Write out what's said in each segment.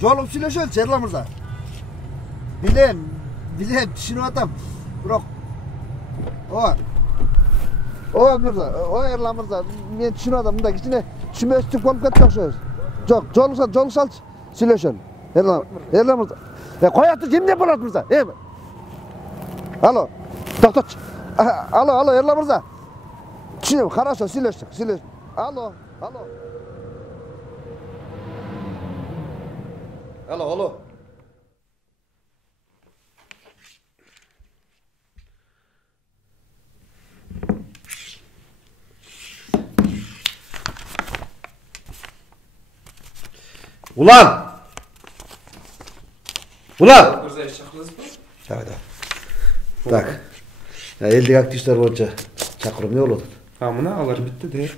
Жолуп сүйлөшөлүчү Эрлан мырза. Билем, түшүнүп атам. Бирок Ооба мырза, Эрлан мырза, мен түшүнүп атам. Мындай кичине түшүнбөстүк болуп кетти окшойбуз. Жок, жолуксалчы, сүйлөшөлү. Эрлан мырза. Коя тур, эмне болот мырза? Алло, токточу. Алло, Эрлан мырза. Түшүнөм, хорошо, сүйлөштүк. Алло. Ulan! Так. Элдик активисттер боюнча чакыруу эмне болуп атат? Мына алар битти де.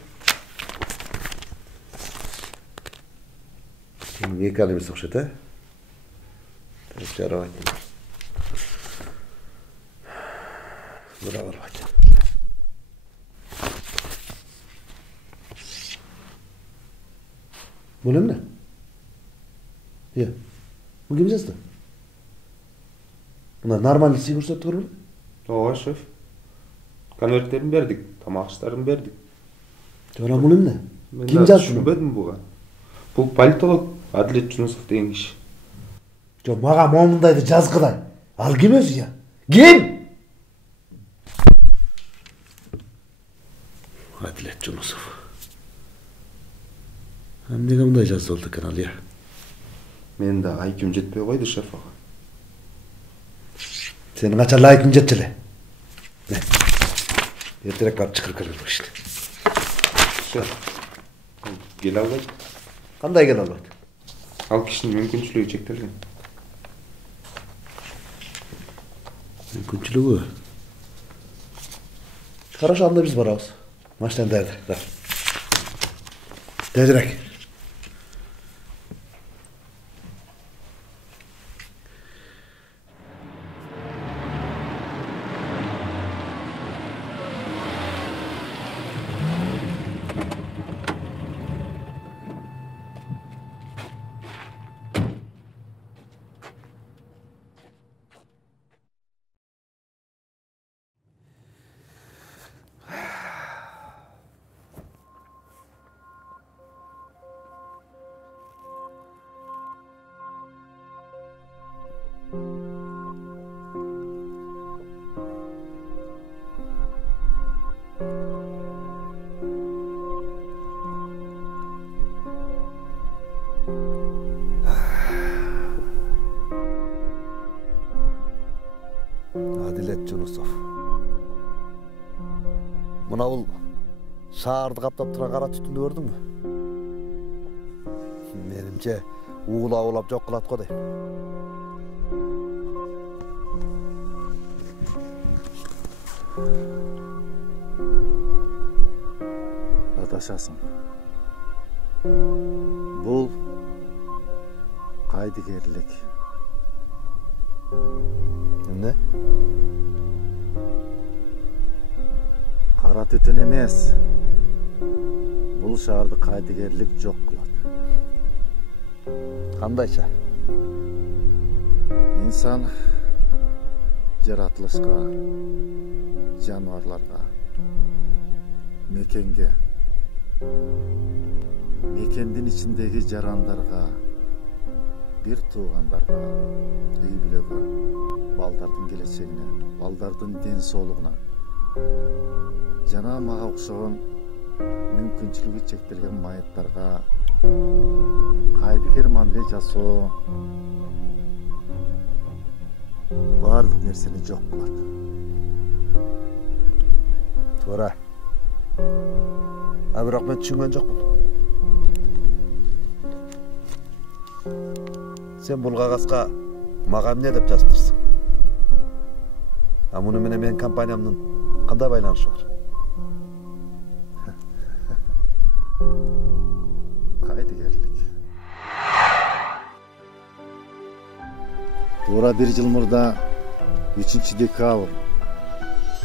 Эки адам эмес окшойт, жарабайт. Бура барбайт. Бул эмне? Бул ким жазды? Мына нормальный сый көрсөттү көрбү? Ооба, шеф. Конверттерин бердик, тамак аштарын бердик. Жана бул эмне? Ким жазды? Түшүнбөдүм буга. Бул политолог Адилет Жунусов деген киши. Жок, мага момундайды жазгыдай. Ал ким өзү я? Ким? Адилет Жунусов. Эмнеге мындай жазды болду экен ал я? Мен да айкым жетпей койду, шеф ага. Сенин качан лайкың жетчү эле? Эртерээк барып чакырып келген болчу. Шеф, келе албайт. Кандай келе албайт? Ал кишинин мүмкүнчүлүгү чектелген. Мүмкүнчүлүгү? Хорошо, анда биз барабыз. Машинаны даярда. Тезирээк. Адилет Жунусов. Мына бул шаарды каптап турган кара түтүндү көрдүңбү? Менимче уулап жок кылат го дейм. Адашасың. Бул кайдыгерлик. Эмне? Кара түтүн эмес. Бул шаарды кайдыгерлик жок кылат. Кандайча? Инсан жаратылышка, жаныбарларга, мекенге, мекендин ичиндеги жарандарга, бир туугандарга, үй бүлөгө, балдардын келечегине, балдардын ден соолугуна жана мага окшогон мүмкүнчүлүгү чектелген майыттарга кайдыгер мамиле жасоо баардык нерсени жок кылат. Туура. Бирок мен түшүнгөн жокмун. Сен бул кагазга мага эмне деп жазыптырсың? Муну менен менин компаниямдын кандай байланышы бар? Кайдыгерлик. Туура 1 жыл мурда 3 декабрь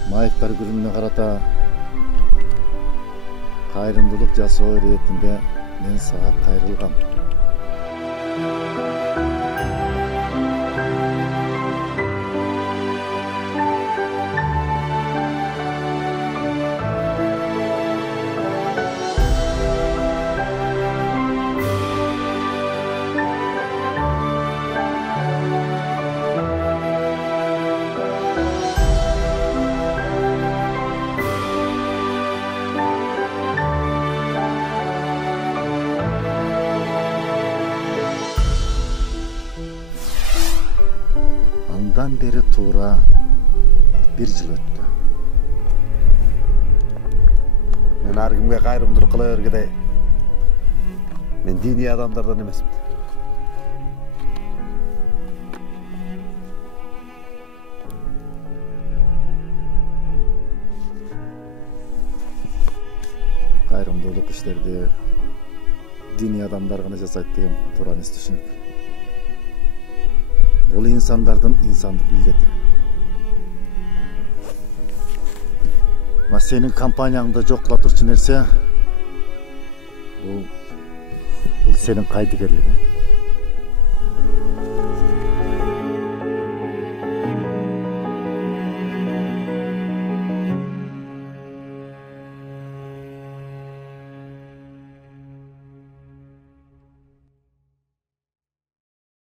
майыптар күнүнө карата кайрымдуулук жасоо иретинде мен сага кайрылгам. Ondan beri tuğra 1 yıl öttü. Men har kimge gayrımdılık kıla bergide. Men dini adamlardan emasmın. Gayrımdılık işlerde dini adamlar gana jasayt деген туураны эс түшүнүп. Бул инсандардын инсандык милдети. Ма сенин компанияңда жок кыла турчу нерсе бул сенин кайдыгерлигиң.